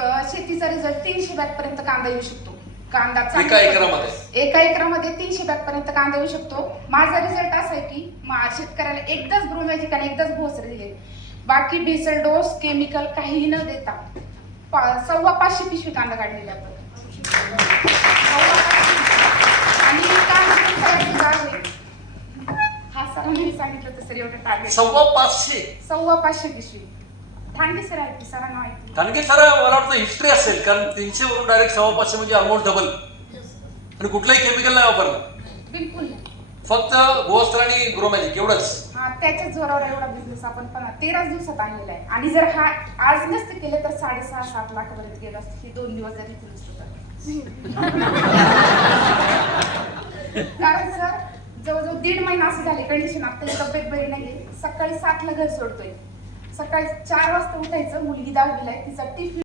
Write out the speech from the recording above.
शेतीचा रिझल्ट तीनशे बॅग पर्यंत कांदा येऊ शकतो. कांदा एका एकरामध्ये? पद्धतीने- एका एकरामध्ये तीनशे बॅग पर्यंत कांदा येऊ शकतो. माझा रिझल्ट असा आहे की मा- शेतकऱ्याला एकदाच ग्रो मॅजिक आणि एकदाच भोसरे दिले बाकी बेसल डोस केमिकल काही न देता पा- सव्वा पाचशे पिशवी कांदा काढलेला आहे आपण. सव्वा पाचशे. आणि कांदा पण करायचं आहे? हा सरांनी सांगितलं तर सर एवढं टार्गेट सव्वा पाचशे? सव्वा पाचशे पिशवी. ठाणगे सर आहेत सरांना माहिती कारण सर मला वाटतं हिस्ट्री असेल कारण तीनशे वरून डायरेक्ट सव्वा पाचशे म्हणजे ऑलमोस्ट डबल आणि कुठलंही केमिकल नाही वापरलं. बिलकुल नाही. फक्त गोस्त्र आणि ग्रो मॅजिक एवढंच. हा त्याच्या जोरावर एवढा बिझनेस आपण पण तेराच दिवसात आणलेला आहे. आणि जर हा आज नसते केले तर साडेसहा सात लाखापर्यंत गेला असते हे दोन दिवस जरी इथे नसतो कारण सर जवळजवळ दीड महिना असं झाले कंडिशन आता तब्येत बरी नाहीये. सकाळी सातला घर सोडतोय. सकाळी चार वाजता उठायचं मुलगी दहावीला आहे तिचा टिफिन